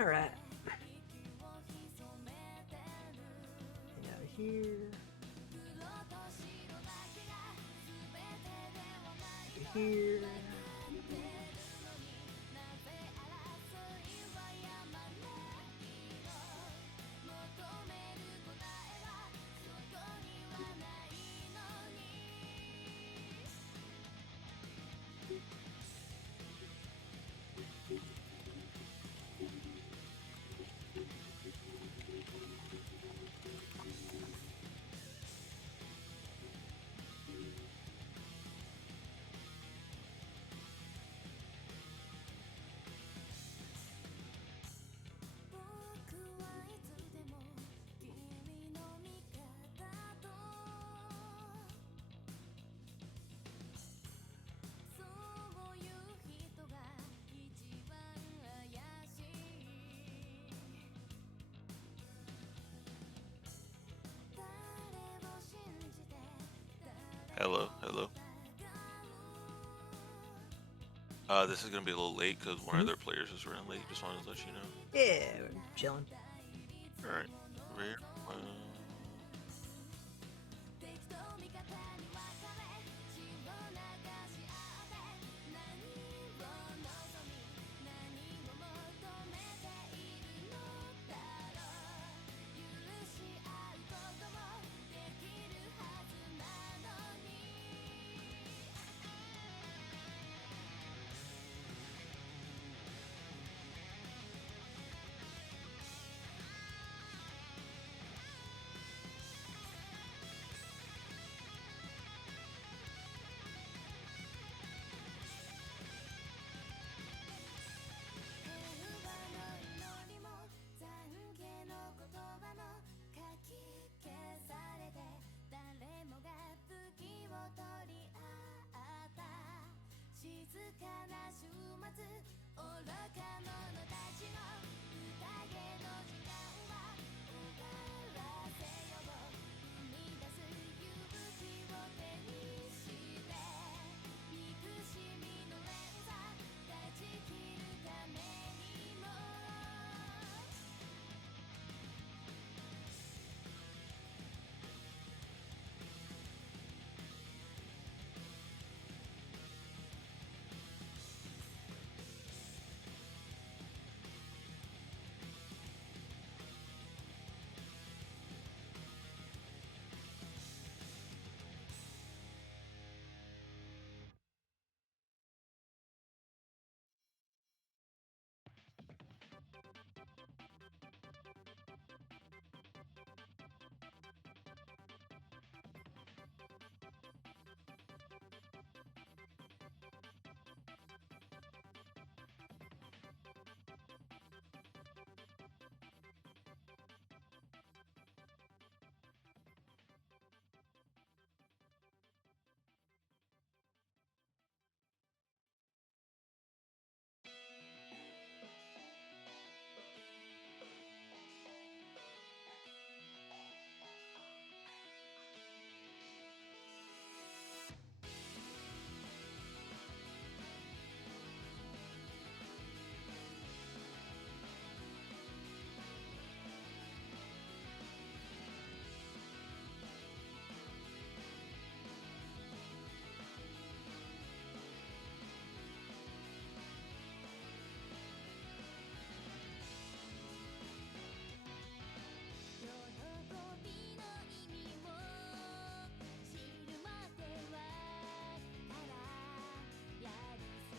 All right. Get out of here. Here. Hello, hello. This is gonna be a little late because one of their players is running late. Just wanted to let you know. Yeah, we're chilling. All right, over here.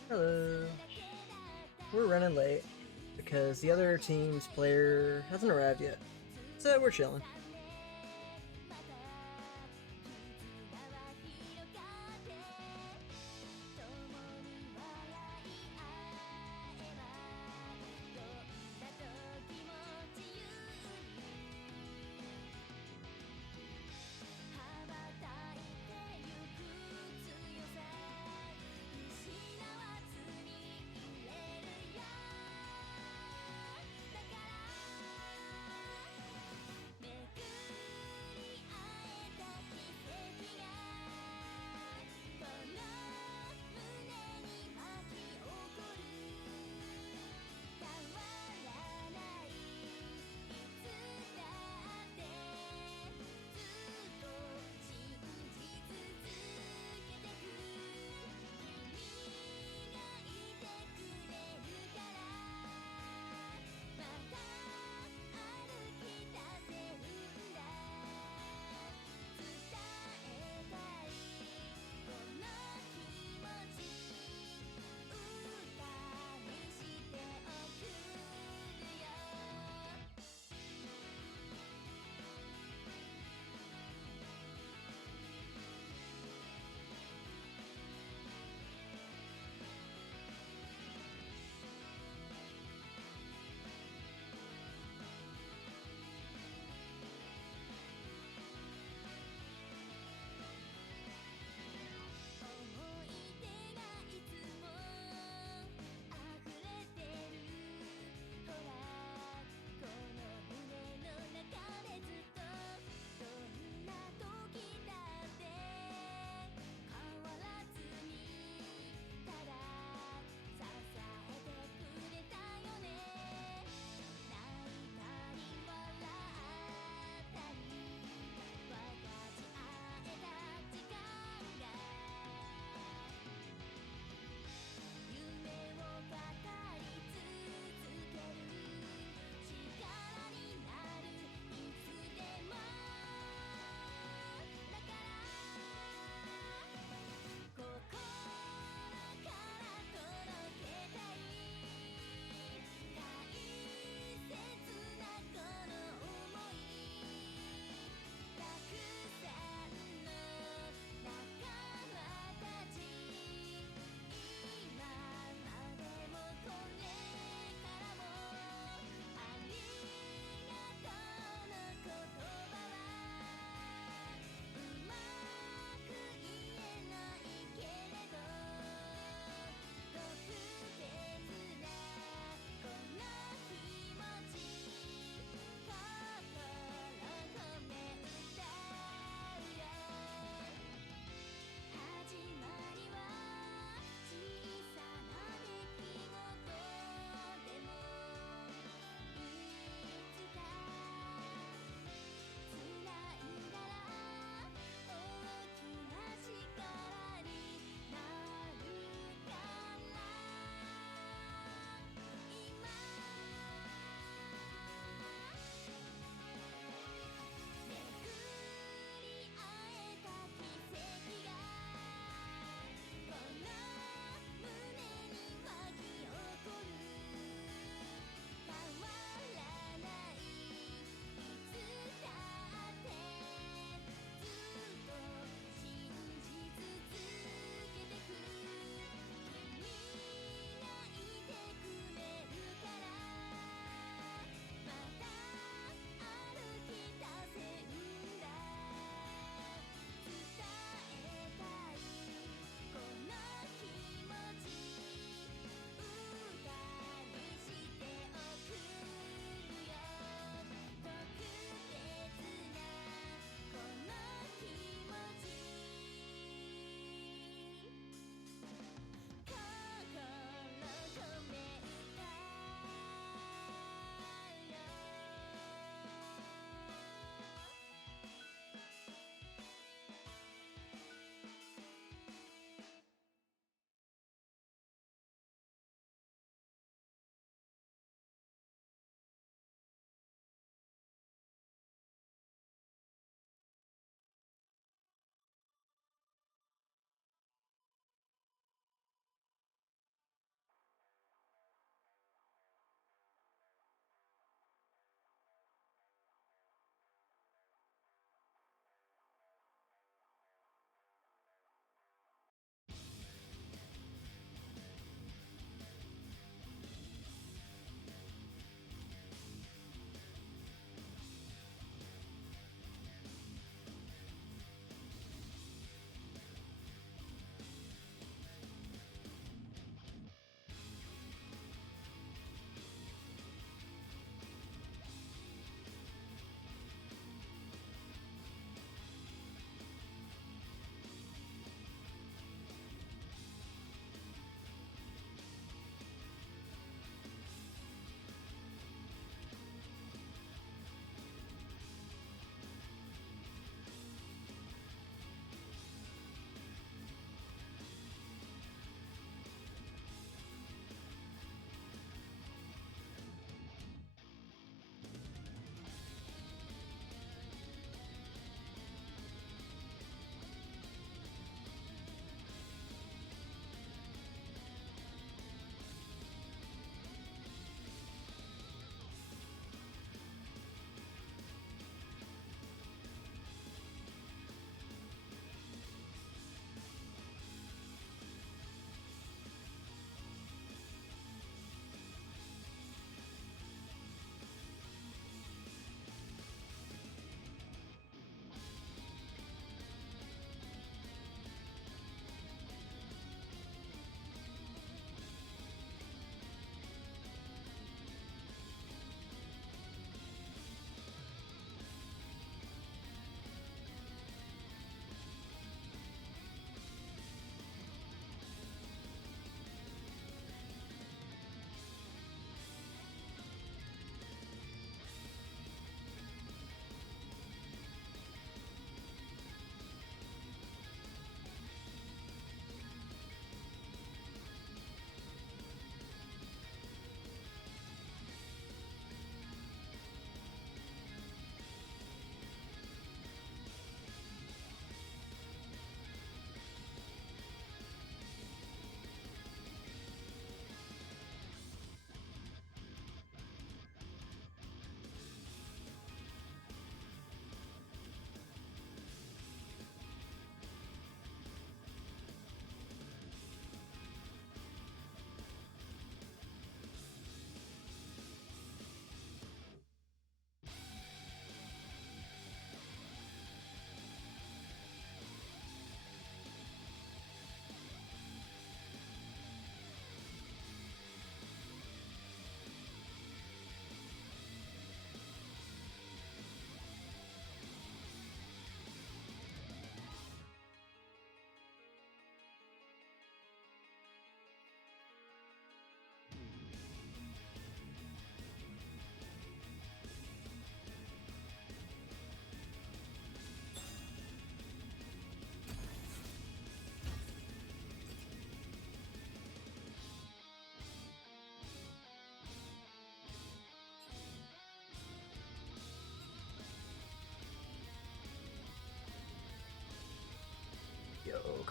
Hello. We're running late because the other team's player hasn't arrived yet. So we're chilling.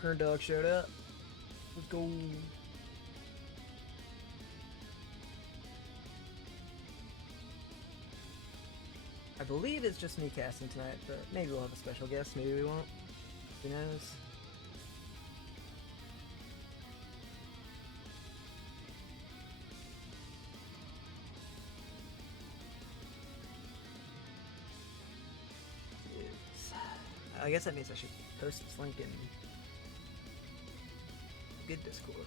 Kern Dog showed up. Let's go. I believe it's just me casting tonight, but maybe we'll have a special guest, maybe we won't. Who knows? I guess that means I should post this link in good Discord.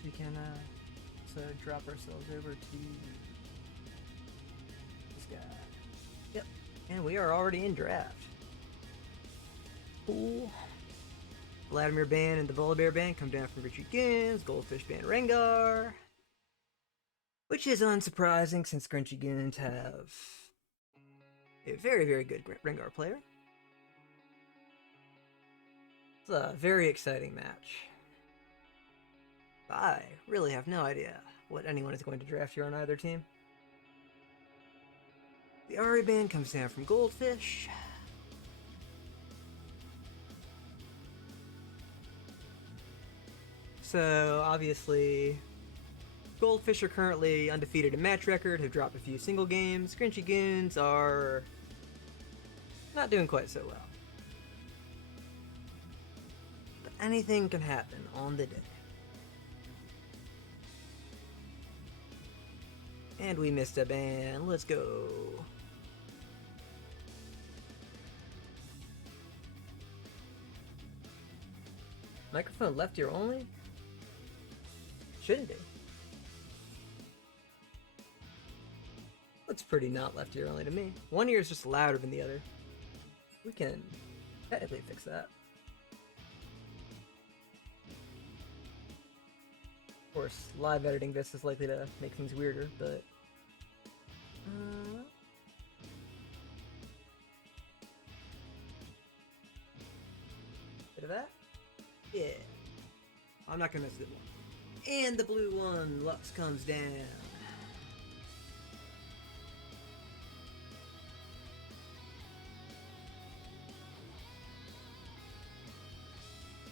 So we can drop ourselves over to this guy. Yep, and we are already in draft. Cool. Vladimir Band and the Volibear Band come down from Grinchy Goons, Goldfish Band Rengar. Which is unsurprising since Grinchy Goons have a very, very good Rengar player. It's a very exciting match. I really have no idea what anyone is going to draft here on either team. The Ari Band comes down from Goldfish. So, obviously, Goldfish are currently undefeated in match record, have dropped a few single games. Grinchy Goons are not doing quite so well. But anything can happen on the day. And we missed a ban. Let's go. Microphone left ear only? Shouldn't be. Looks pretty not left ear only to me. One ear is just louder than the other. We can technically fix that. Of course, live editing this is likely to make things weirder, but... bit of that? Yeah. I'm not gonna miss it more. And the blue one, Lux comes down.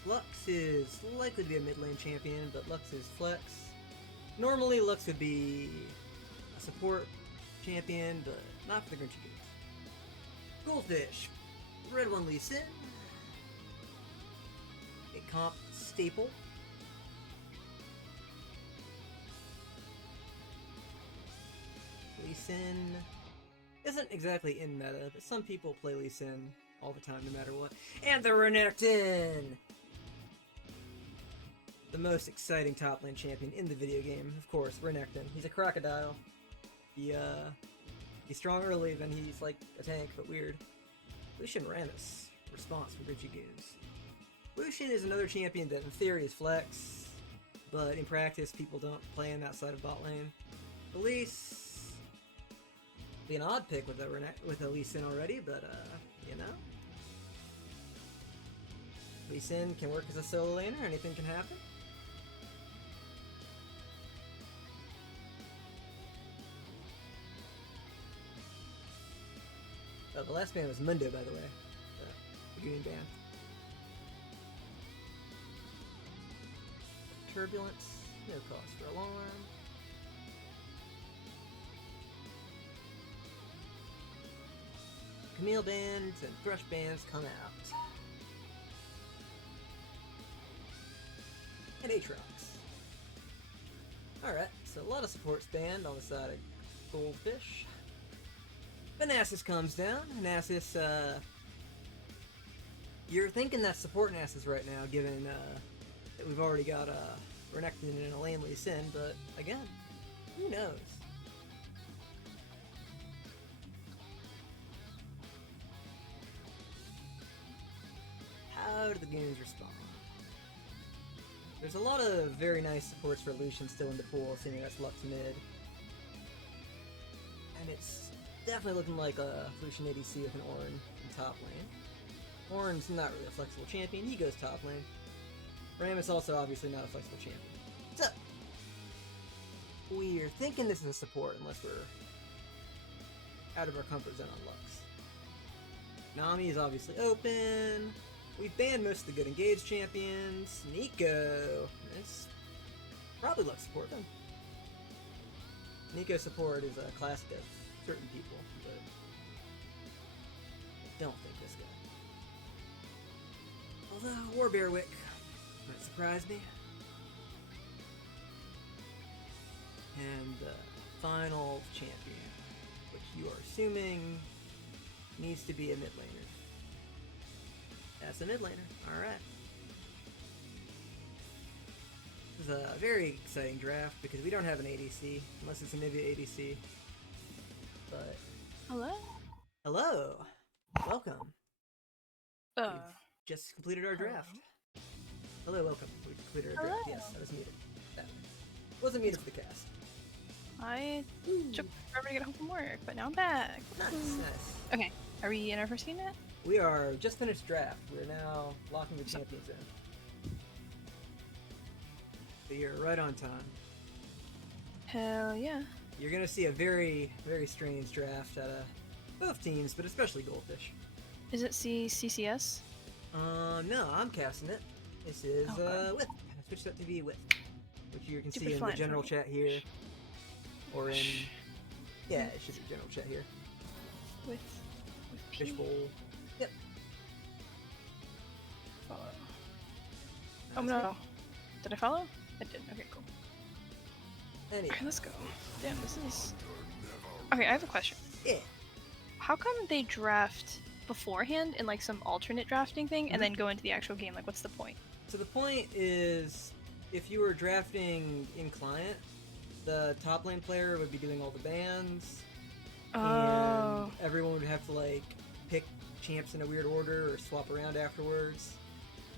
Lux is likely to be a mid lane champion, but Lux is flex. Normally Lux would be a support champion, but not for the Grinchy Goons. Goldfish, red one Lee Sin, a comp staple. Lee Sin isn't exactly in meta, but some people play Lee Sin all the time, no matter what. And the Renekton! The most exciting top lane champion in the video game, of course, Renekton. He's a crocodile. He's strong early, then he's like a tank, but weird. Lucian Rammus, response from Grinchy Goons. Lucian is another champion that in theory is flex, but in practice people don't play him outside of bot lane. Elise, be an odd pick with a Lee Sin already, but you know. Lee Sin can work as a solo laner, anything can happen. Oh, the last band was Mundo, by the way. The Goon band. Turbulence, no cause for alarm. Camille bands and Thrush bands come out. And Aatrox. Alright, so a lot of supports banned on the side of Goldfish. But Nasus comes down. Nasus, you're thinking that's support Nasus right now, given that we've already got Renekton and a lane Lee Sin, but again, who knows? do the Goons respond? There's a lot of very nice supports for Lucian still in the pool, assuming that's Lux mid. And it's definitely looking like a Lucian ADC with an Ornn in top lane. Ornn's not really a flexible champion, he goes top lane. Rammus also obviously not a flexible champion. So, we're thinking this is a support unless we're out of our comfort zone on Lux. Nami is obviously open. We've banned most of the good engaged champions. Nico. It's probably Lux support then. Nico support is a classic of certain people, but I don't think this guy. Although Warbearwick might surprise me. And the final champion, which you are assuming needs to be a mid laner. That's a mid laner. Alright. This is a very exciting draft because we don't have an ADC, unless it's a Nivea ADC. But... Hello? Hello! Welcome. We've just completed our draft. Hello, welcome. We completed our draft. Yes, I was muted. That wasn't muted for the cast. I took forever to get home from work, but now I'm back. Nice, nice. Okay, are we in our first game yet? We are just finished draft. We're now locking the champions in. So you're right on time. Hell yeah. You're gonna see a very, very strange draft out of both teams, but especially Goldfish. Is it CCS? No, I'm casting it. This is with Twitch.tv with, which you can see in the general chat here, or in yeah, it should be general chat here. With Fishbowl. Yep. Follow. Oh no. Did I follow? I did. Okay, cool. Anyway. Alright, let's go. Damn, this is... Okay, I have a question. Yeah. How come they draft beforehand in like some alternate drafting thing and then go into the actual game? Like, what's the point? So the point is, if you were drafting in client, the top lane player would be doing all the bans, and everyone would have to like pick champs in a weird order or swap around afterwards.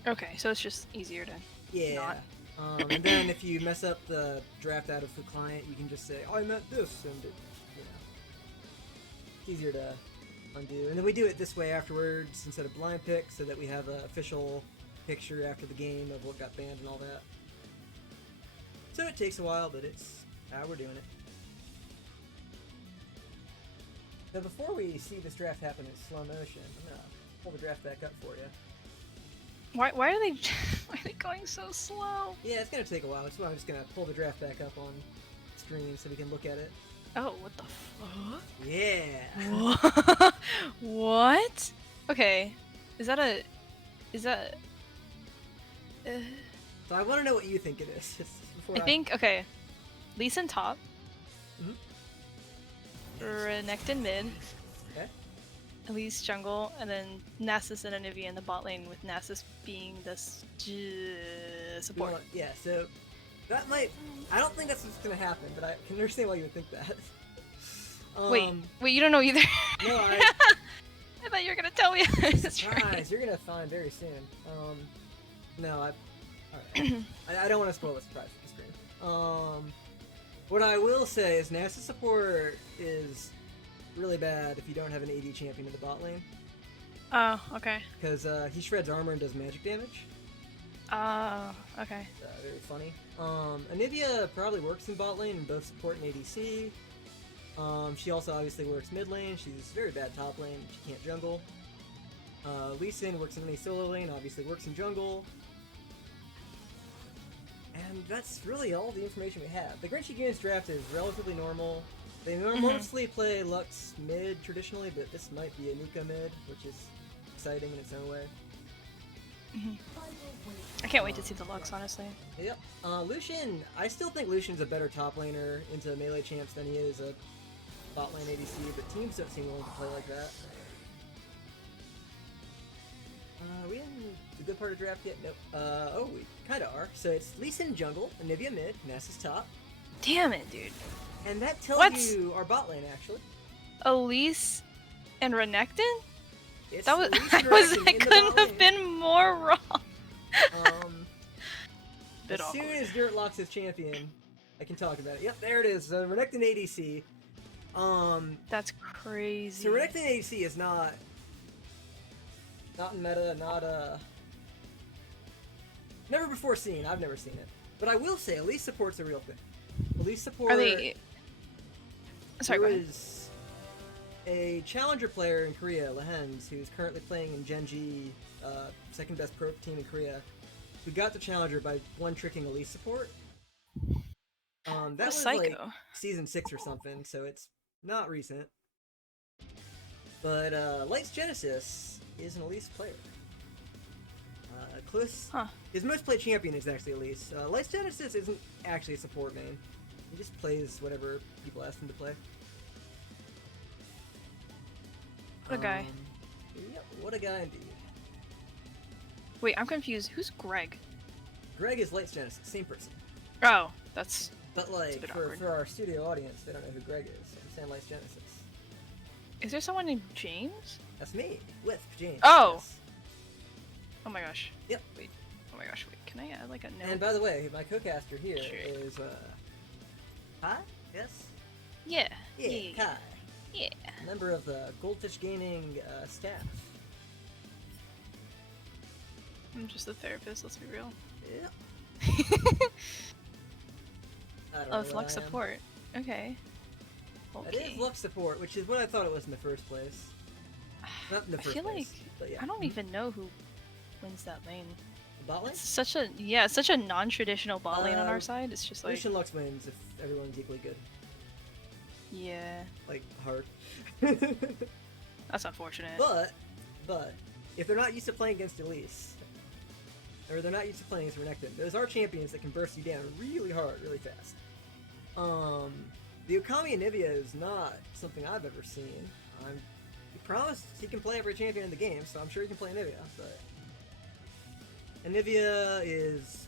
Okay, so it's just easier to not. And then if you mess up the draft out of the client, you can just say, "Oh, I meant this," and it, it's easier to undo. And then we do it this way afterwards instead of blind pick, so that we have an official picture after the game of what got banned and all that. So it takes a while, but it's how we're doing it. So before we see this draft happen in slow motion, I'm gonna pull the draft back up for you. Why are they why are they going so slow? Yeah, it's gonna take a while. So I'm just gonna pull the draft back up on stream so we can look at it. Oh, what the fuck? Yeah. What? Okay, is that? So I want to know what you think it is. Before I think okay. Lee Sin top. Mm-hmm. Renekton mid. Okay. Elise jungle, and then Nasus and Anivia in the bot lane, with Nasus being the support. Yeah, so that might... I don't think that's what's going to happen, but I can understand why you would think that. Wait, you don't know either? No, I thought you were going to tell me. Surprise, you're going to find very soon. No, alright. I don't want to spoil the surprise for the stream. What I will say is Nasus support is really bad if you don't have an AD champion in the bot lane. Oh, okay. Because he shreds armor and does magic damage. Oh, okay. Very funny. Anivia probably works in bot lane in both support and ADC. She also obviously works mid lane. She's very bad top lane. She can't jungle. Lee Sin works in any solo lane, obviously works in jungle. And that's really all the information we have. The Grinchy Goons draft is relatively normal. They mostly play Lux mid traditionally, but this might be a Nico mid, which is exciting in its own way. I can't wait to see the Lux, honestly. Yep. Lucian, I still think Lucian's a better top laner into melee champs than he is a bot lane ADC, but teams don't seem willing to play like that. Are we in the good part of draft yet? Nope. Oh, we kinda are. So it's Lee Sin jungle, Anivia mid, Nasus top. Damn it, dude. And that tells you our bot lane, actually. Elise and Renekton? It's That was Elise and Renekton I in the couldn't bot have lane. been more wrong. locks his champion, I can talk about it. Yep, there it is. Renekton ADC. That's crazy. So Renekton ADC is not in meta, never before seen. I've never seen it, but I will say Elise support's a real thing. Elise support. Are they? Sorry, go There ahead. is a challenger player in Korea, Lehens, who's currently playing in Genji, second best pro team in Korea, who got the challenger by one-tricking Elise support. That What a was psycho. like season 6 or something, so it's not recent. But Lights Genesis is an Elise player. Huh. His most played champion is actually Elise. Lights Genesis isn't actually a support main. He just plays whatever people ask him to play. What a guy. Yep, what a guy indeed. Wait, I'm confused. Who's Greg? Greg is Lights Genesis, same person. Oh, that's. But a like, bit for awkward. our studio audience, they don't know who Greg is. I'm saying Lights Genesis. Is there someone named James? That's me, with James. Oh! Yes. Oh my gosh. Yep. Wait. Oh my gosh. Wait. Can I add like a note? And by the way, my co-caster here Sure. is Kai? Yes? Yeah. Yeah, Kai. Yeah. Member of the Goldfish Gaming staff. I'm just a therapist. Let's be real. Yep. I don't know Of what Lux I am. support. Okay. It is Lux support, which is what I thought it was in the first place. Not in the I first feel place, like but yeah. I don't even know who wins that lane. The bot lane? It's such a non-traditional bot lane on our side. It's just like Lucian Lux wins if everyone's equally good. yeah, Like, hard. that's unfortunate. But, if they're not used to playing against Elise, or they're not used to playing against Renekton, those are champions that can burst you down really hard, really fast. The Okami Anivia is not something I've ever seen. He promised he can play every champion in the game, so I'm sure he can play Anivia, but Anivia is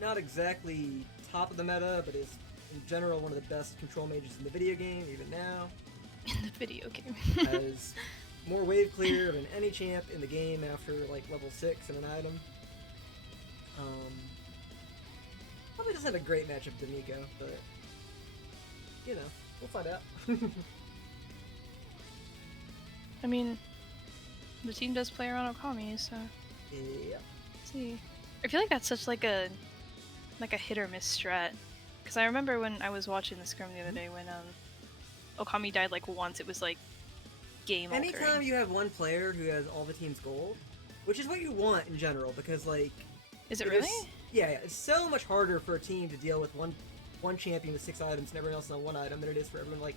not exactly top of the meta, but is in general one of the best control mages in the video game, even now. In the video game. Has more wave clear than any champ in the game after like level 6 and an item. Probably doesn't have a great matchup with Nico, but you know, we'll find out. I mean, the team does play around Okami, so Yeah. let's see. I feel like that's such like a hit or miss strat. Because I remember when I was watching the scrim the other day when Okami died like once, it was like game altering. Anytime you have one player who has all the team's gold, which is what you want in general, because like Is it it is- really? yeah, it's so much harder for a team to deal with one champion with 6 items and everyone else on 1 item than it is for everyone like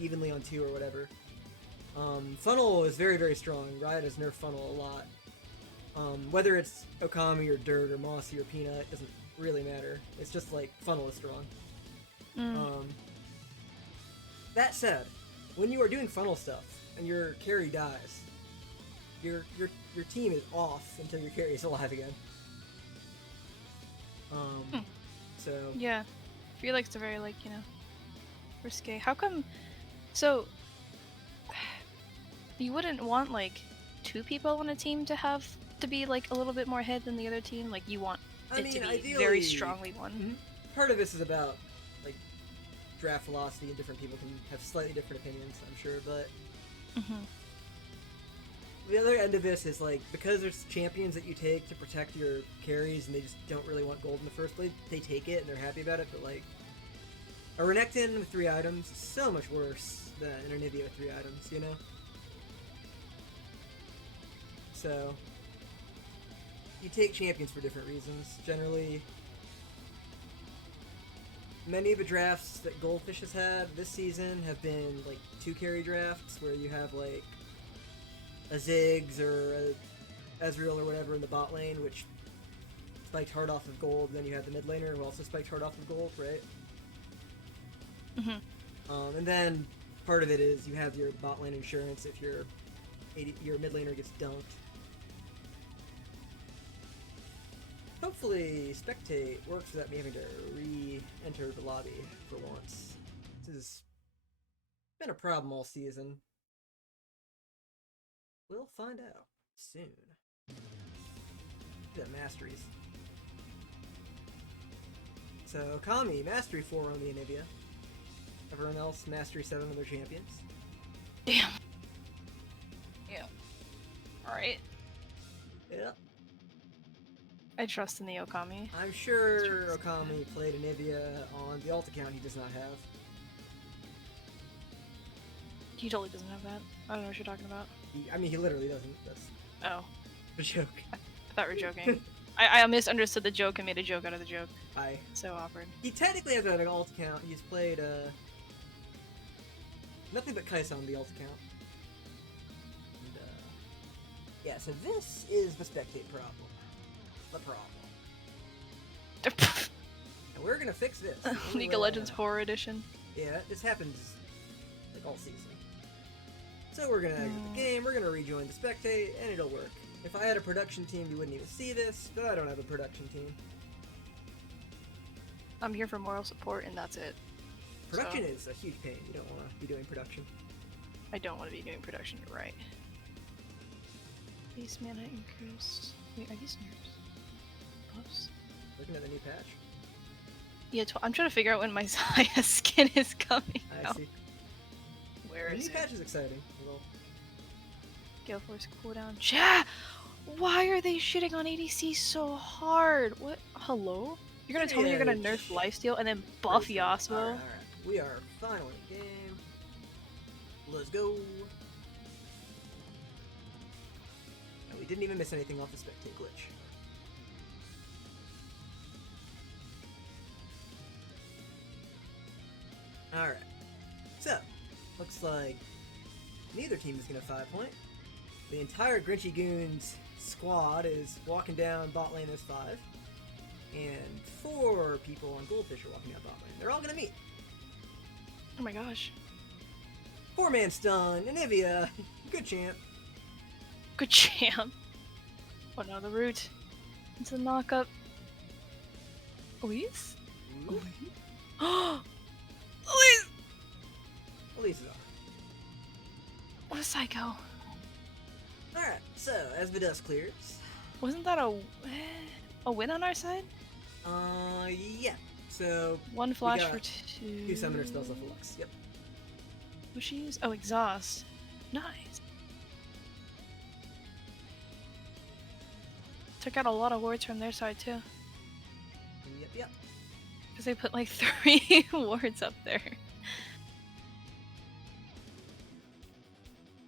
evenly on 2 or whatever. Funnel is very, very strong. Riot has nerfed Funnel a lot. Whether it's Okami or Dirt or Mossy or Peanut, it doesn't really matter. It's just like Funnel is strong. That said, when you are doing Funnel stuff and your carry dies, your team is off until your carry is alive again. So Yeah. I feel like it's a very like, risque. How come so you wouldn't want like 2 people on a team to have to be like a little bit more ahead than the other team? Like you want I it mean, to be ideally, very strongly one. part of this is about like draft velocity, and different people can have slightly different opinions, I'm sure, but the other end of this is like, because there's champions that you take to protect your carries and they just don't really want gold in the first place, they take it and they're happy about it, but like a Renekton with 3 items is so much worse than an Anivia with 3 items, you know? So you take champions for different reasons. Generally, many of the drafts that Goldfish has had this season have been like 2 carry drafts where you have like a Ziggs or a Ezreal or whatever in the bot lane, which spiked hard off of gold. Then you have the mid laner who also spiked hard off of gold, right? And then part of it is you have your bot lane insurance if your mid laner gets dunked. Hopefully, spectate works without me having to re-enter the lobby for once. This has been a problem all season. We'll find out soon. Look at that masteries. So Okami, Mastery 4 on the Anivia. Everyone else, Mastery 7 on their champions. Damn. Yeah. Alright. Yep. I trust in the Okami. I'm sure Okami played Anivia on the alt account he does not have. He totally doesn't have that. I don't know what you're talking about. I mean, he literally doesn't. That's Oh. a joke. I thought we were joking. I misunderstood the joke and made a joke out of the joke. So awkward. He technically has an alt account. He's played, nothing but Kaisa on the alt account. And, yeah, so this is the spectate problem. The problem. And we're gonna fix this. League of Legends Horror Edition. Yeah, this happens, like, all season. So we're gonna exit the game, we're gonna rejoin the spectate, and it'll work. If I had a production team, you wouldn't even see this, but I don't have a production team. I'm here for moral support, and that's it. Production is a huge pain. You don't want to be doing production. I don't want to be doing production, you're right. Base mana increased. Wait, are these nerfs? Buffs? Looking at the new patch. Yeah, I'm trying to figure out when my Zaya skin is coming I out. see. Where The is new it? patch is exciting. Well, Gale Force cooldown. Chat! Why are they shitting on ADC so hard? What? Hello? You're gonna tell me you're gonna nerf lifesteal and then buff Yasuo? Alright. We are finally in game. Let's go. And we didn't even miss anything off the spectate glitch. Alright. So, looks like neither team is going to 5-point. The entire Grinchy Goons squad is walking down bot lane as 5. And 4 people on Goldfish are walking down bot lane. They're all going to meet. Oh my gosh. 4-man stun, Anivia, good champ. Good champ. Oh no, the root. It's a knock-up. Elise? Ooh. Elise! Elise is off. What a psycho. Alright, so as the dust clears. Wasn't that a win on our side? Yeah. So, One flash got for 2. 2 summoner spells off of Lux. Yep. What she use? Oh, exhaust. Nice. Took out a lot of wards from their side too. Yep. Because they put like 3 wards up there.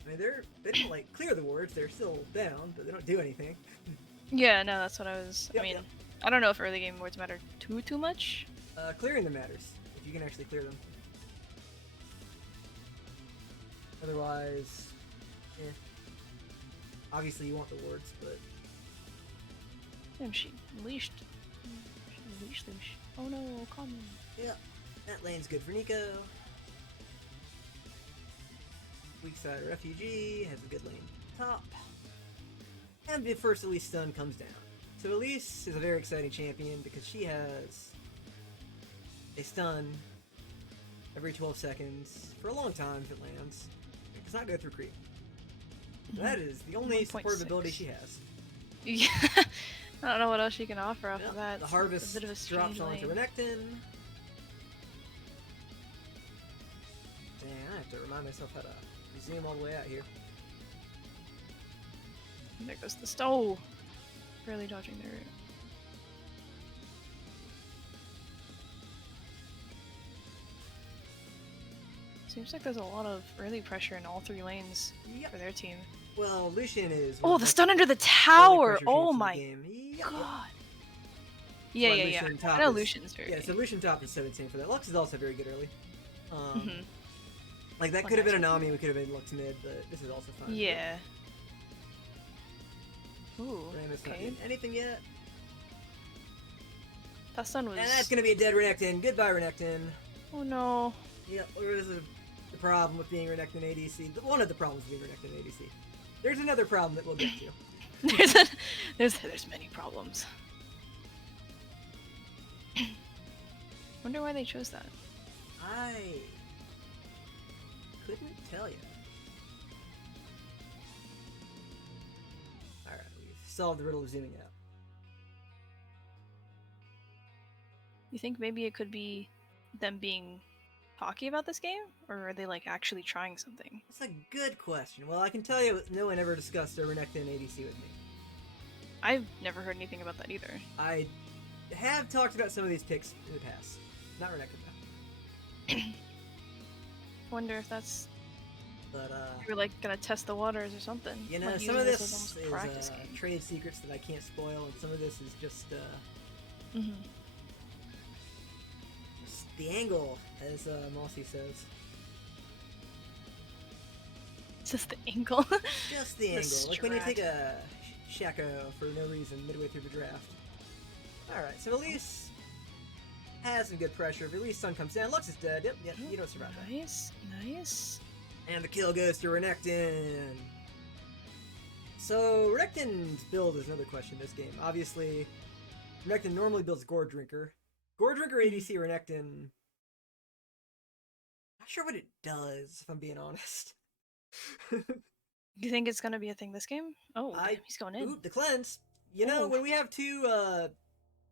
I mean, they don't like clear the wards, they're still down, but they don't do anything. Yeah, no, that's what I was. Yep, I mean, yep. I don't know if early game wards matter too much. Clearing them matters, if you can actually clear them. Otherwise, obviously you want the wards, but... Damn, she leashed. Leash. Oh no, come on. Yeah, that lane's good for Nico. Weak side refugee, has a good lane top. And the first Elise stun comes down. So Elise is a very exciting champion because she has a stun every 12 seconds for a long time if it lands. It does not go through creep. That is the only support ability she has. Yeah. I don't know what else she can offer off of that. The harvest a bit of a drops strange onto lane. Renekton. Dang, I have to remind myself how to zoom all the way out here. There goes the stove. Really dodging the root. Seems like there's a lot of early pressure in all 3 lanes for their team. Well, Lucian is... Oh, the stun under the early tower! pressure Oh champs in the my game. Yep. god! That's Yeah. why Lucian top I know is- Lucian's very Yeah, so Lucian top is so insane for that. Lux is also very good early. Mhm. Like, that Oh, could have been a nice. Nami, we could have been Lux mid, but this is also fine. Yeah. Ooh, Ramus not okay. getting anything yet. That stun was... And that's gonna be a dead Renekton. Goodbye, Renekton. Oh no. Yep, there's the problem with being Renekton ADC. One of the problems with being Renekton ADC. There's another problem that we'll get to. There's many problems. Wonder why they chose that. I couldn't tell you. Alright, we've solved the riddle of zooming out. You think maybe it could be them being talky about this game, or are they like actually trying something? That's a good question. Well, I can tell you, no one ever discussed a Renekton ADC with me. I've never heard anything about that either. I have talked about some of these picks in the past. Not Renekton though. Wonder if that's But you're like gonna test the waters or something. you know, like some of using this as almost a is practice game. trade secrets that I can't spoil, and some of this is just Mhm. the angle, as Mossy says. It's just the angle. Just the The angle. Like when you strat. take a Shaco for no reason midway through the draft. Alright, so Elise has some good pressure. If Elise Sun comes down, Lux is dead. Yep, you don't survive that. Nice, nice. And the kill goes to Renekton. So Renekton's build is another question in this game. Obviously, Renekton normally builds Gore Drinker. Gore Drinker ADC Renekton. Not sure what it does, if I'm being honest. You think it's gonna be a thing this game? Oh, I- he's going in. Oop, the cleanse. You know, Ooh. when we have two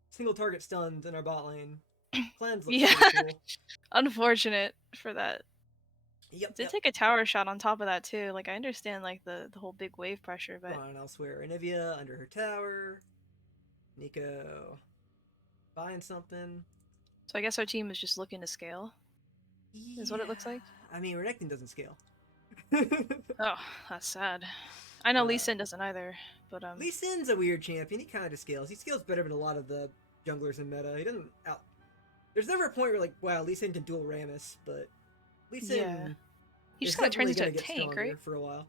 single target stuns in our bot lane, cleanse looks Yeah. pretty cool. Unfortunate for that. Yep, Did yep. take a tower shot on top of that too. Like I understand like the whole big wave pressure, but Going on elsewhere. Anivia under her tower. Nico buying something. so I guess our team is just looking to scale. Is what it looks like? I mean, Renekton doesn't scale. Oh, that's sad. I know Lee Uh, Sin doesn't either, but Lee Sin's a weird champion. He kind of scales. He scales better than a lot of the junglers in meta. He doesn't out. There's never a point where like, wow, Lee Sin can duel Rammus, but Lee Sin Yeah. He is just kind of turns definitely into a gonna get tank, stronger right? for a while.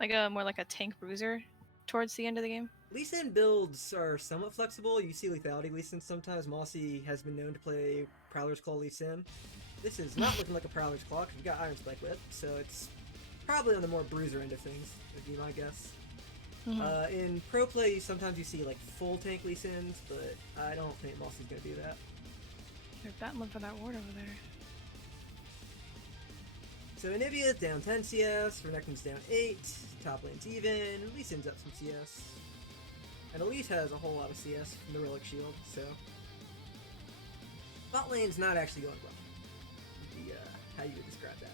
Like a more like a tank bruiser towards the end of the game. Lee Sin builds are somewhat flexible. You see lethality Lee Sin sometimes. Mossy has been known to play Prowler's Claw Lee Sin. This is not looking like a Prowler's Claw because we've got Iron Spike Whip, so it's probably on the more bruiser end of things, would be my guess. Mhm. In pro play, sometimes you see like full tank Lee Sins, but I don't think Mossy's gonna do that. They're battling for that ward over there. So Anivia's down 10 CS, Renekton's down 8, top lane's even, Lee Sin's up some CS. And Elise has a whole lot of CS from the Relic Shield, so... Bot lane's not actually going well. Would be, how you would describe that.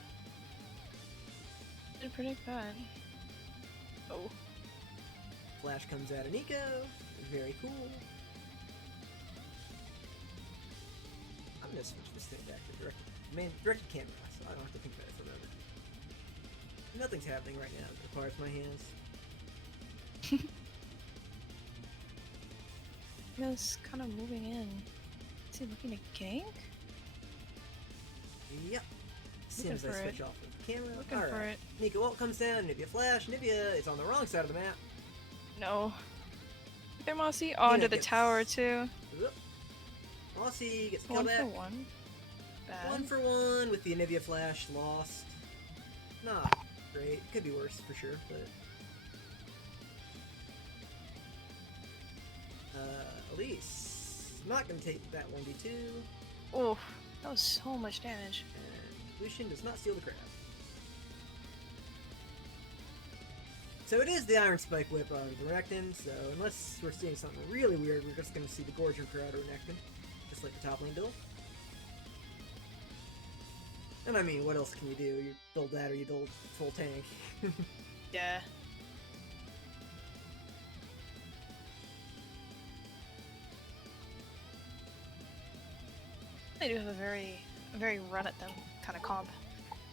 Didn't predict that. Oh. Flash comes out of Nico, very cool. I'm gonna switch this thing back to directed camera, so I don't have to think about it for a moment. Nothing's happening right now that requires my hands. He's kind of moving in. Is he looking to gank? Yep. As soon as I for switch it. off of the camera. Looking for Alright. it. Nico ult comes down, Nivea flash, Nivea is on the wrong side of the map. No. There, Mossy. Oh, under the gets- tower too. Oop. Mossy gets a kill One back. for one. Bad. 1 for 1 with the Nivea flash, lost. Not great. Could be worse for sure, but... Elise. Not gonna take that 1v2. Oh, that was so much damage. And Lucian does not steal the crab. So it is the Iron Spike Whip on the Renekton, so unless we're seeing something really weird, we're just going to see the Gorger out of Renekton, just like the top lane build. And I mean, what else can you do? You build that or you build full tank. Yeah. They do have a very run at them kind of comp.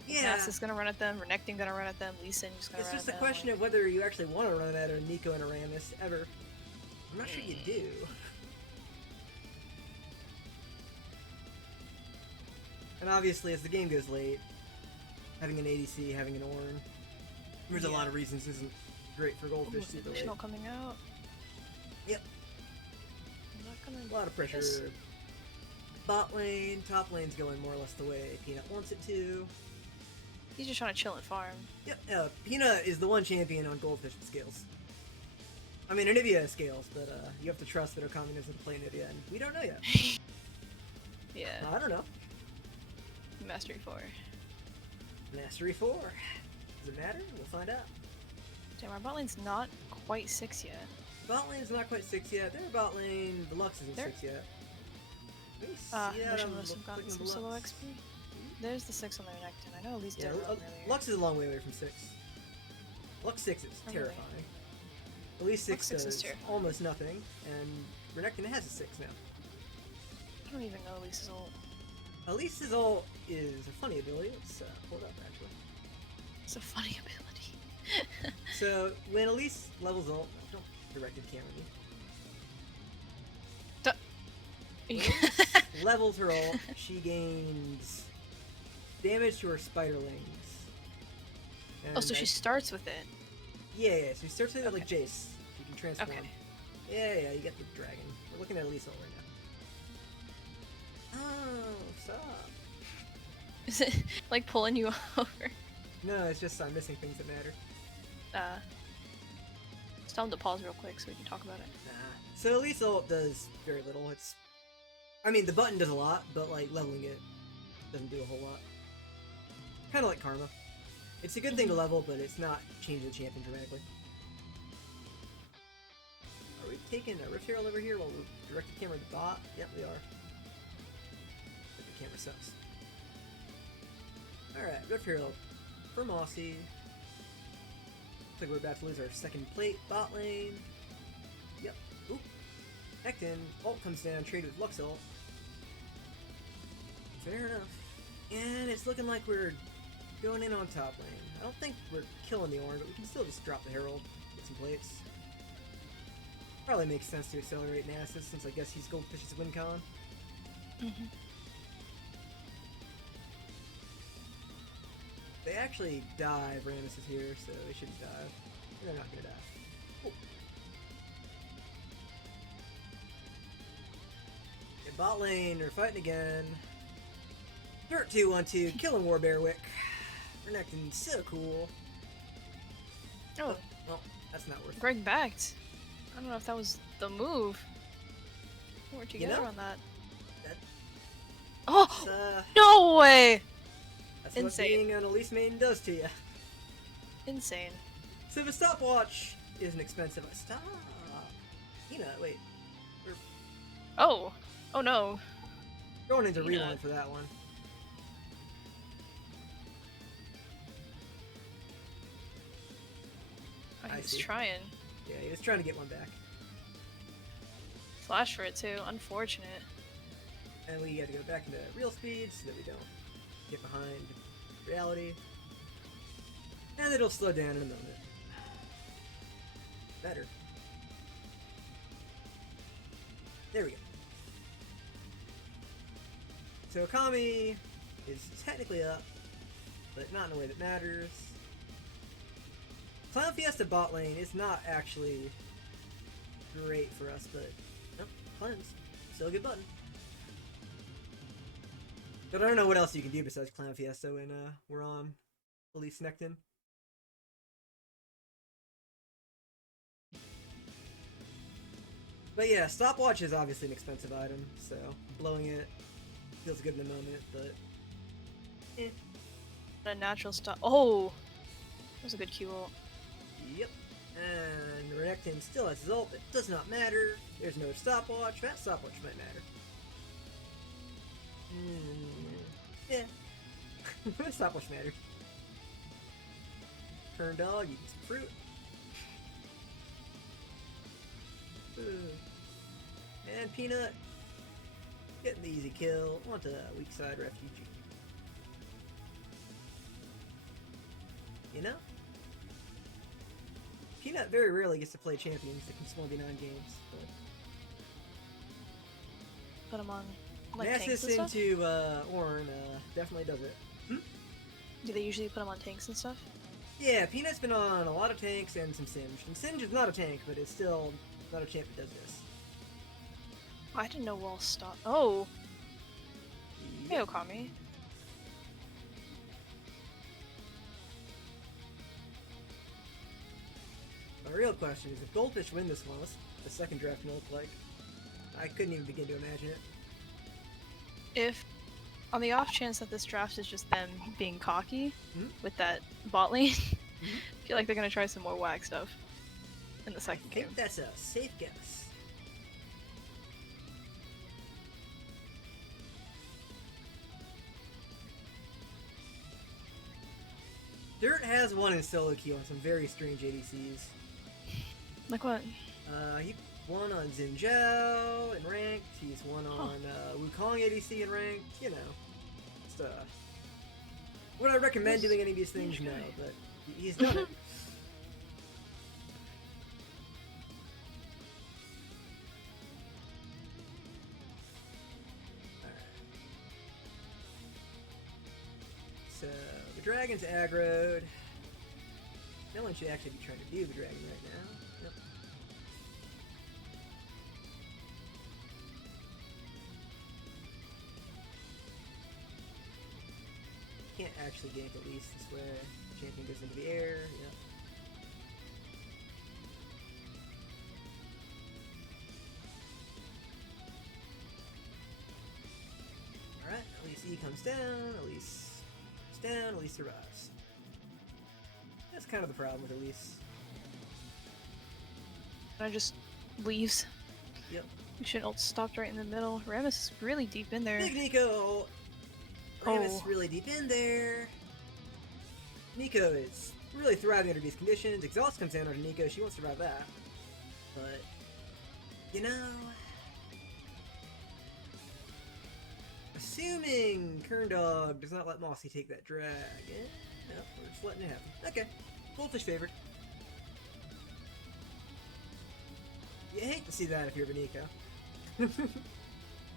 Yeah, Nass is gonna run at them, Renekton gonna run at them, Lee Sin just gonna it's run just at a them. question like- of whether you actually want to run at a Nico and a Rammus ever. I'm not sure you do. And obviously, as the game goes late, having an ADC, having an Ornn, there's a lot of reasons this isn't great for Goldfish Ooh, super late. additional coming out. Yep. I'm not gonna A lot of pressure. Yes. Bot lane, top lane's going more or less the way Peanut wants it to. He's just trying to chill and farm. Yep, Peanut is the one champion on Goldfish that scales. I mean, Anivia scales, but you have to trust that Okami doesn't play Anivia, and we don't know yet. Yeah. I don't know. Mastery 4. Mastery 4. Does it matter? We'll find out. Damn, our bot lane's not quite 6 yet. Bot lane's not quite 6 yet. They're bot lane. The Lux isn't They're- 6 yet. Let me see that Mission on must have gotten clicking some the solo Lux. XP. There's the 6 on the Renekton. I know at least Yeah, did it earlier. Lux is a long way away from 6. Lux 6 is Oh, really? terrifying. At least 6 Lux 6 is does terrifying. almost nothing, and Renekton has a 6 now. I don't even know Elise's ult. Elise's ult is a funny ability. Let's pull it up, actually. It's a funny ability. So, when Elise levels ult... Don't directed camera me. When Elise levels her ult, she gains damage to her spiderlings. Oh, so she starts with it. Yeah, so she starts with it like Okay. Jace. She can transform. Okay. Yeah, you get the dragon. We're looking at Elise ult right now. Oh, stop. Is it like pulling you over? No, it's just I'm missing things that matter. Just tell him to pause real quick so we can talk about it. Nah. So Elise ult does very little. I mean, the button does a lot, but like leveling it doesn't do a whole lot. Kind of like Karma. It's a good thing to level, but it's not changing the champion dramatically. Are we taking a Rift Herald over here while we direct the camera to bot? Yep, we are. But the camera sucks. Alright, Rift Herald for Mossy. Looks like we're about to lose our second plate. Bot lane. Yep. Oop. Hecton. Ult comes down, trade with Lux ult. Fair enough. And it's looking like we're going in on top lane. I don't think we're killing the Ornn, but we can still just drop the Herald, get some plates. Probably makes sense to accelerate Nasus, since I guess he's Goldfish's win con. They actually dive. Rammus is here, so they shouldn't dive. They're not gonna die. Oh. In bot lane, they're fighting again. Dirt 2-1-2, killing Warbearwick. Renekton's so cool. Oh, Well, that's not worth it. Greg backed. I don't know if that was the move. We're together know, on that. That's, Oh! No way! that's Insane. what being an Elise main does to you. Insane. So the stopwatch isn't expensive. Stop! Wait. We're Oh! Oh no. going into Peanut. rewind for that one. Oh, I he was see. trying. Yeah, he was trying to get one back. Flash for it too. Unfortunate. And we got to go back into real speed so that we don't get behind reality. And it'll slow down in a moment. Better. There we go. So Okami is technically up, but not in a way that matters. Clown Fiesta bot lane is not actually great for us, but no, cleanse. Still a good button. But I don't know what else you can do besides Clown Fiesta when we're on Elise Nectin. But yeah, stopwatch is obviously an expensive item, so blowing it feels good in the moment, but eh. A natural stop. Oh! That was a good Q ult. Yep. And Renekton still has his ult, but it does not matter. There's no stopwatch. That stopwatch might matter. Yeah. Stopwatch matters. Turn dog, you get some fruit. And Peanut getting the easy kill. Want a weak side refugee. You know? Peanut very rarely gets to play champions that can just 1v9 games, but Put him on like tanks Nasus and stuff? into Ornn definitely does it. Do they usually put him on tanks and stuff? Yeah, Peanut's been on a lot of tanks and some Singed. And Singed is not a tank, but it's still not a champ that does this. I didn't know wall stop. Oh! Hey, Yep. Okami. My real question is, if Goldfish win this one, what's the second draft gonna look like? I couldn't even begin to imagine it. If, on the off chance that this draft is just them being cocky Mhm. with that bot lane, I feel like they're gonna try some more whack stuff in the I second think game. that's a safe guess. has won in solo queue on some very strange ADCs. Like what? He won on Xin Zhao in ranked. He's won on Wukong ADC in ranked. You know, just would I recommend doing any of these things? No, but he's done it. So, the dragon's aggroed. No one should actually be trying to do the dragon right now. Yep. Can't actually gank at least this way. Champion goes into the air. Yep. Alright, Elise E comes down. Elise down, Elise survives. That's kind of the problem with Elise. I just leaves. Yep. You should have stopped right in the middle. Ramus is really deep in there. Big Nico! Ramus really deep in there. Nico is really thriving under these conditions. Exhaust comes down onto Nico, she won't survive that. But, you know... Assuming Kerndog does not let Mossy take that dragon. Nope, we're just letting it happen. Okay. Goldfish favored. You hate to see that if you're Nico.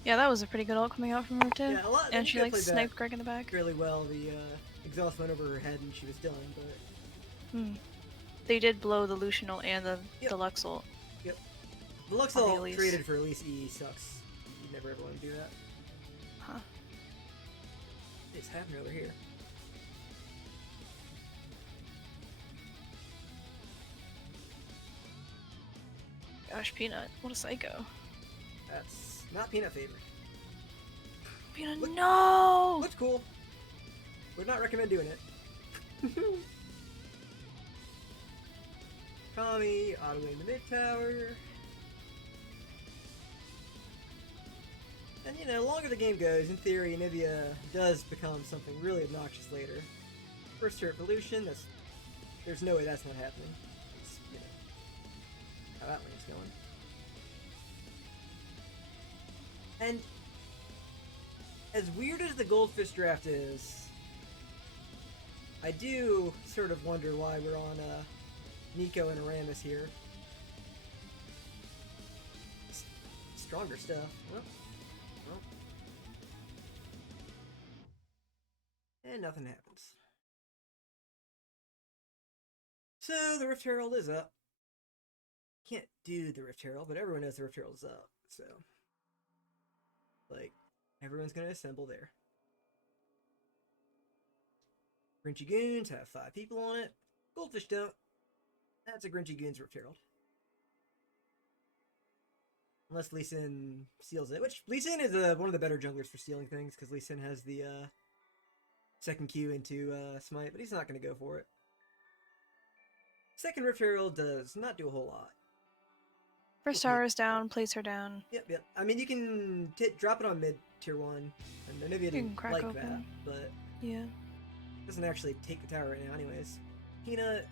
Yeah, that was a pretty good ult coming out from her too. Yeah, a lot. And she like sniped Greg in the back. Really well. The exhaust went over her head and she was done, but... They did blow the Lucian ult and the Deluxe ult. Yep. The Lux ult created for Elise E sucks. You never ever want to do that. Huh. It's happening over here. Gosh, Peanut, what a psycho. That's not Peanut favored. Peanut, no! Looks cool. Would not recommend doing it. Kami, all the way in the mid tower. And you know, the longer the game goes, in theory, Nivea does become something really obnoxious later. First turret Evolution, there's no way that's not happening. It's, you know, how that lane's going. And as weird as the Goldfish draft is, I do sort of wonder why we're on Nico and Aramis here. Stronger stuff. Well. And nothing happens. So the Rift Herald is up. Can't do the Rift Herald, but everyone knows the Rift Herald is up. So, like, everyone's gonna assemble there. Grinchy Goons have 5 people on it. Goldfish don't. That's a Grinchy Goons Rift Herald. Unless Lee Sin steals it, which Lee Sin is one of the better junglers for stealing things, because Lee Sin has the second Q into Smite, but he's not going to go for it. Second Rift Herald does not do a whole lot. First tower is down, place her down. Yep. I mean, you can drop it on mid tier 1, and maybe I didn't like open that, but yeah, it doesn't actually take the tower right now anyways. Peanut,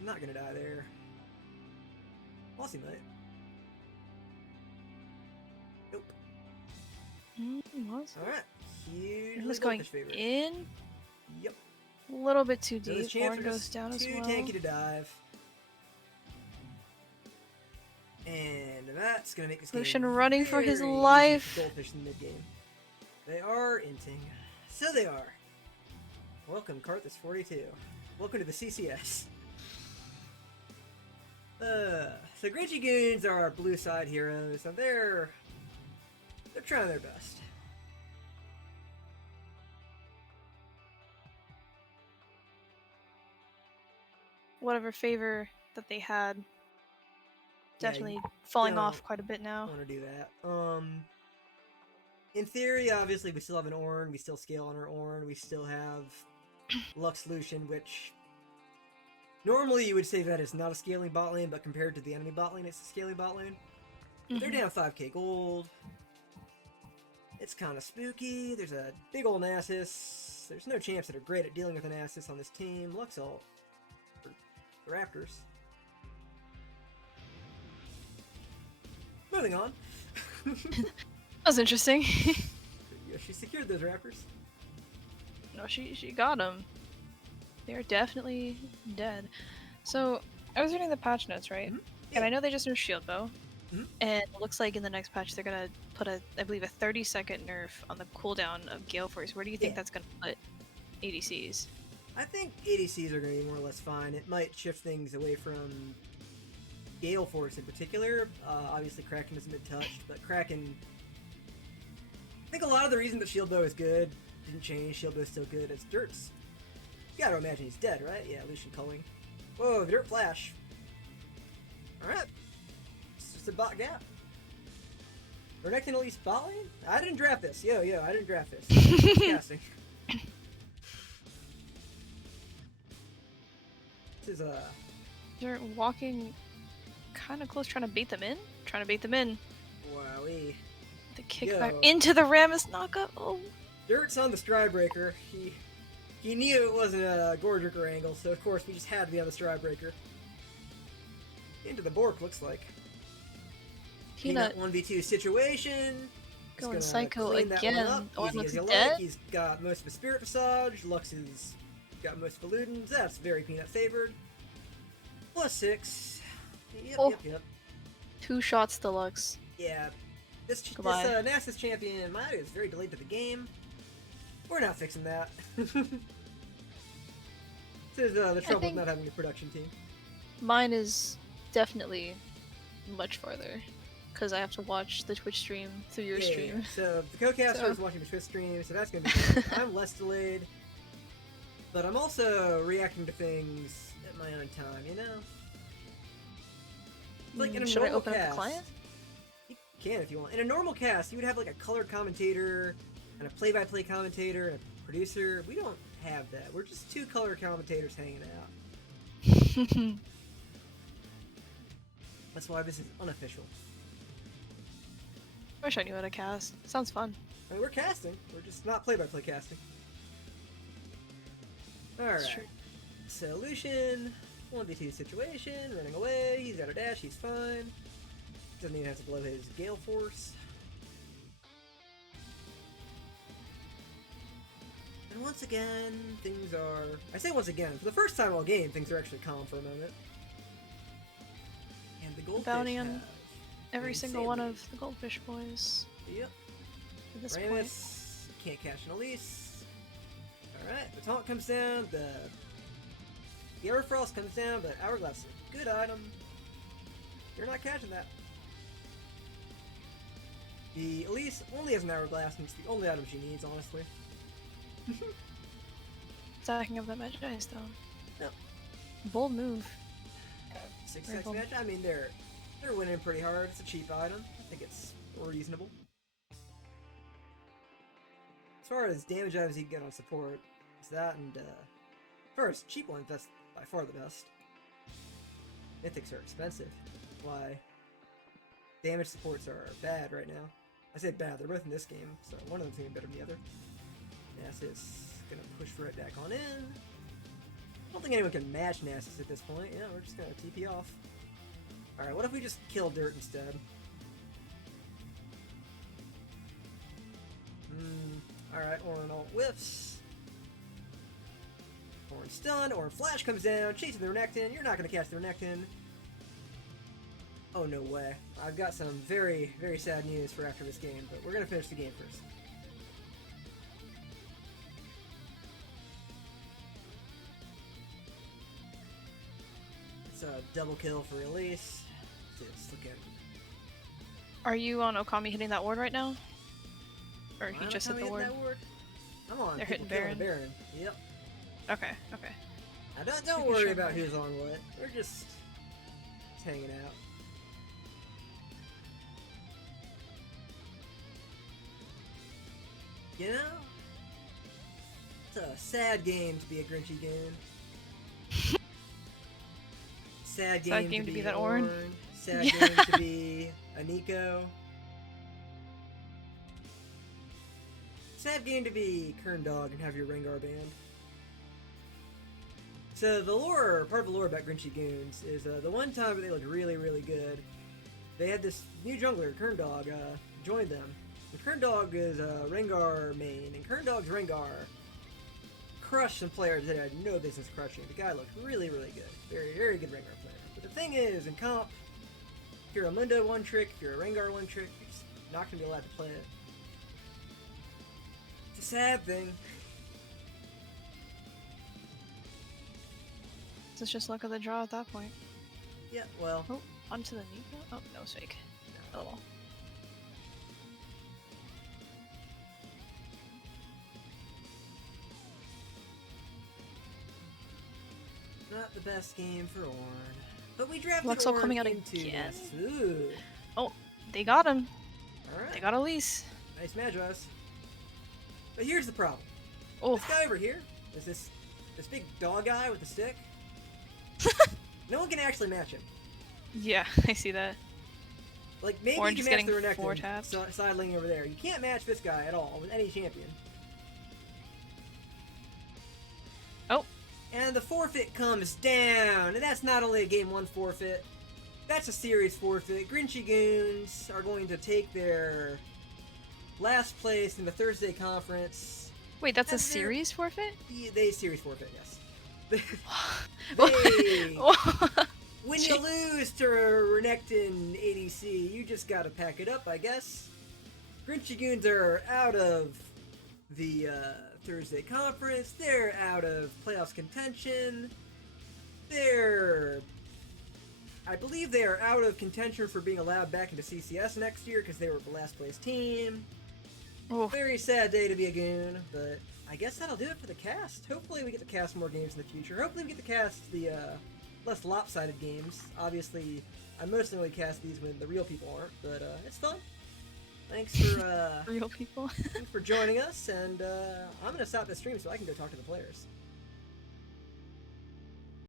I'm not going to die there. Mossy might. Nope. Alright. Huge Just going favorite. in. Yep. A little bit too So deep. Horn goes down as well. Too tanky to dive. And that's gonna make this Lucian game running for his very life. easy for Goldfish in the mid game. They are inting. So they are. Welcome, Karthus42. Welcome to the CCS. So Grinchy Goons are our blue side heroes, and they're trying their best. Whatever favor that they had, definitely falling off quite a bit now. Want to do that? In theory, obviously, we still have an Ornn. We still scale on our Ornn. We still have Lux Lucian, which normally you would say that is not a scaling bot lane, but compared to the enemy bot lane, it's a scaling bot lane. They're down 5k gold. It's kind of spooky. There's a big old Nasus. There's no champs that are great at dealing with an Nasus on this team. Lux ult for the Raptors. Moving on. That was interesting. Yeah, she secured those Raptors. No, she got them. They're definitely dead. So, I was reading the patch notes, right? Mhm. And I know they just nerfed Shield Bow. Mhm. And it looks like in the next patch they're gonna put I believe, a 30-second nerf on the cooldown of Gale Force. Where do you think Yeah. that's gonna put ADCs? I think ADCs are going to be more or less fine. It might shift things away from Gale Force in particular. Obviously, Kraken isn't been touched, but Kraken... I think a lot of the reason that Shield Bow is good didn't change. Shield Bow is still good. It's Dirt's. You gotta imagine he's dead, right? Yeah, Lucian culling. Whoa, the Dirt Flash. Alright. It's just a bot gap. Renekton at least bot lane? I didn't draft this. Yo, I didn't draft this. Casting. This is They're walking kind of close, trying to bait them in. Wowee. The kickback Yo. into the Rammus knockup. Oh, Dirt's on the Stridebreaker. He knew it wasn't a Gordricker angle, so of course we just had to be on the Stridebreaker. Into the Bork, looks like. Peanut 1v2 situation. He's going gonna psycho clean that one again. up. Owen Easy looks as you dead. like. He's got most of a Spirit Visage. Lux has got most of Ludens. That's very Peanut favored. +6. Oh. Yep. 2 shots deluxe. Yeah. This Goodbye. Nasus champion, my audio is very delayed to the game. We're not fixing that. This is the trouble think- with not having a production team. Mine is definitely much farther because I have to watch the Twitch stream through your stream. So the co-caster So- is watching the Twitch stream, so that's gonna be good. I'm less delayed, but I'm also reacting to things at my own time. You know, like in a Should I normal open up cast, the client? you can if you want. In a normal cast, you would have like a colored commentator and a play-by-play commentator and a producer. We don't have that. We're just 2 color commentators hanging out. That's why this is unofficial. Wish I knew how to cast. Sounds fun. I mean, we're casting. We're just not play-by-play casting. Alright. It's true. So, Lucian, 1v2 situation, running away. He's got a dash, he's fine. Doesn't even have to blow his Gale Force. And once again, things are... I say once again, for the first time all game, things are actually calm for a moment. And the Goldfish Bounty on have Every an single insane one lead. of the Goldfish boys Yep. at this point. Rammus can't catch an Elise. Alright, the taunt comes down, the Aerofrost comes down, but Hourglass is a good item. You're not catching that. The Elise only has an Hourglass, and it's the only item she needs, honestly. Stacking up that magic ice though. Yep. Bold move. 6 Very 6 bold. match. I mean, they're winning pretty hard. It's a cheap item. I think it's reasonable. As far as damage items you can get on support, it's that and first, cheap ones, that's by far the best. Mythics are expensive. Why damage supports are bad right now. I say bad, they're both in this game, so one of them's gonna be better than the other. Nasus gonna push right back on in. I don't think anyone can match Nasus at this point. Yeah, we're just gonna TP off. Alright, what if we just kill Dirt instead? Alright, Orin ult whiffs. Orin stun, Orin flash comes down, chasing the Renekton. You're not gonna catch the Renekton. Oh, no way. I've got some very, very sad news for after this game, but we're gonna finish the game first. It's a double kill for Elise. Just looking. Are you on Okami hitting that ward right now? Or he Am I just hit coming the in ward? that ward? I'm on. They're people hitting killing the Baron. Yep. Okay. Now don't Making worry sure about mine- who's on what. We're just hanging out. You know, it's a sad game to be a Grinchy game. Sad game, to be that Orin. Sad Yeah. game to be a Nico. Sad game to be Kern Dog and have your Rengar banned. So the lore, part of the lore about Grinchy Goons is the one time that they looked really, really good. They had this new jungler, Kern Dog, join them. And Kern Dog is Rengar main, and Kern Dog's Rengar crushed some players that had no business crushing. The guy looked really, really good. Very, very good Rengar player. But the thing is, in comp, if you're a Mundo one trick, if you're a Rengar one trick, you're just not going to be allowed to play it. It's a sad thing. So it's just luck of the draw at that point. Yeah, well. Oh, onto the Nico? Oh, no, it's fake. Oh well. Not the best game for Ornn. But we drafted Luxel Ornn coming out into again. this. Ooh. Oh, they got him. Alright. They got Elise. Nice Magis. But here's the problem. Oh, This guy over here is this big dog guy with the stick. No one can actually match him. yeah, I see that. Like, maybe Orange you is can match the getting Renekton four-tapped. side lane over there. You can't match this guy at all with any champion. Oh. And the forfeit comes down. And that's not only a game 1 forfeit. That's a series forfeit. Grinchy Goons are going to take their last place in the Thursday conference. Wait, that's a And they're- series forfeit? They series forfeit, yes. They, Oh. when you lose to Renekton ADC, you just gotta pack it up, I guess. Grinchy Goons are out of the Thursday conference. They're out of playoffs contention. I believe they are out of contention for being allowed back into CCS next year because they were the last place team. Oh. Very sad day to be a Goon, but I guess that'll do it for the cast. Hopefully we get to cast more games in the future. Hopefully we get to cast the less lopsided games. Obviously, I mostly only cast these when the real people aren't, but it's fun. Thanks for Real people. thanks for joining us, and I'm gonna stop the stream so I can go talk to the players.